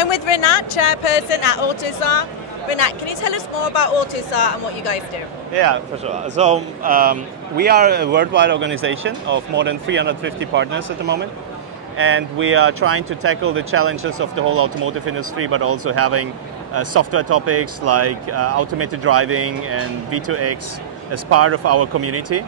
I'm with Rinat, chairperson at AUTOSAR. Rinat, can you tell us more about AUTOSAR and what you guys do? Yeah, for sure. So we are a worldwide organization of more than 350 partners at the moment. And we are trying to tackle the challenges of the whole automotive industry, but also having software topics like automated driving and V2X as part of our community.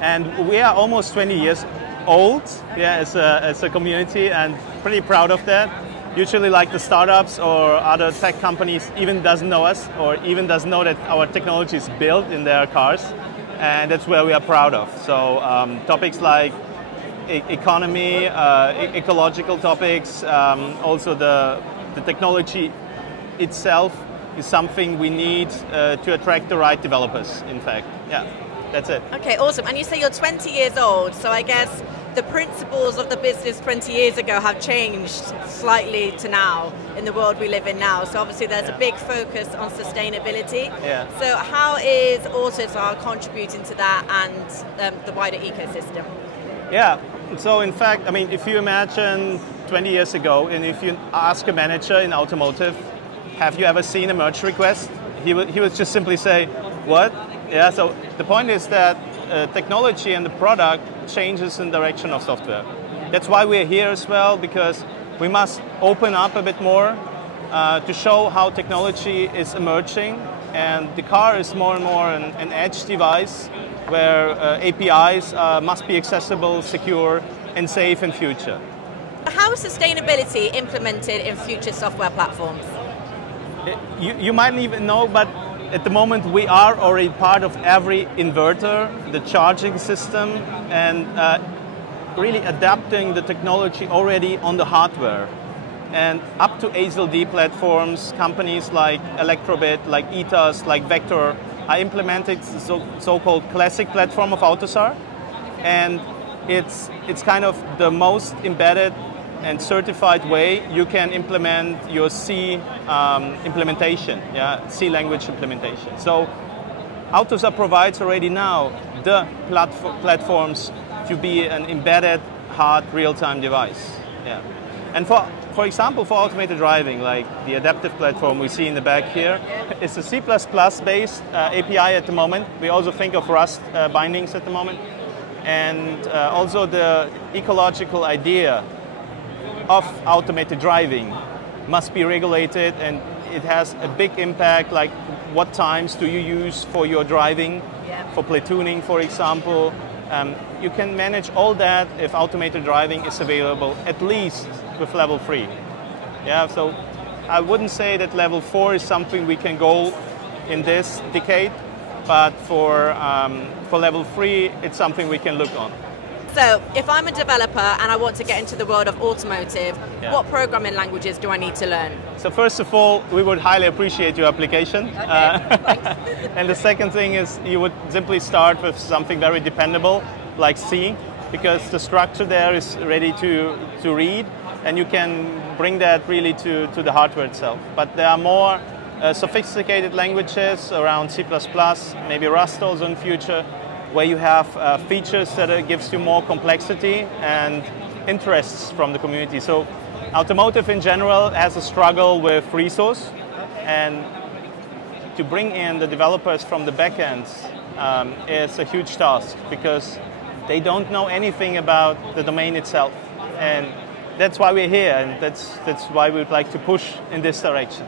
And we are almost 20 years old, as a community, and pretty proud of that. Usually, like the startups or other tech companies, even doesn't know us, or even doesn't know that our technology is built in their cars, and that's where we are proud of. So topics like economy, ecological topics, also the technology itself is something we need to attract the right developers, in fact. Yeah, that's it. Okay, awesome. And you say you're 20 years old, so I guess the principles of the business 20 years ago have changed slightly to now, in the world we live in now. So obviously there's a big focus on sustainability. Yeah. So how is AUTOSAR contributing to that and the wider ecosystem? Yeah, so in fact, I mean, if you imagine 20 years ago, and if you ask a manager in automotive, have you ever seen a merge request? He would just simply say, what? Yeah, so the point is that technology and the product changes in the direction of software. That's why we're here as well, because we must open up a bit more to show how technology is emerging, and the car is more and more an edge device where APIs must be accessible, secure, and safe in future. How is sustainability implemented in future software platforms? You might even know, but at the moment we are already part of every inverter, the charging system, and really adapting the technology already on the hardware. And up to ASIL-D platforms, companies like Electrobit, like ETAS, like Vector, I implemented the so-called classic platform of AUTOSAR, and it's kind of the most embedded and certified way you can implement your C implementation, C language implementation. So AUTOSAR provides already now the platforms to be an embedded hard real-time device. Yeah. And for example, for automated driving, like the adaptive platform we see in the back here, it's a C++ based API at the moment. We also think of Rust bindings at the moment. And also the ecological idea of automated driving must be regulated, and it has a big impact, like what times do you use for your driving, for platooning, for example. You can manage all that if automated driving is available, at least with level 3. Yeah, so I wouldn't say that level 4 is something we can go in this decade, but for level 3, it's something we can look on. So, if I'm a developer and I want to get into the world of automotive, what programming languages do I need to learn? So first of all, we would highly appreciate your application. Okay. And the second thing is you would simply start with something very dependable, like C, because the structure there is ready to read, and you can bring that really to the hardware itself. But there are more sophisticated languages around C++, maybe Rust also in future, where you have features that gives you more complexity and interests from the community. So automotive in general has a struggle with resource, and to bring in the developers from the back end is a huge task, because they don't know anything about the domain itself. And that's why we're here, and that's why we would like to push in this direction.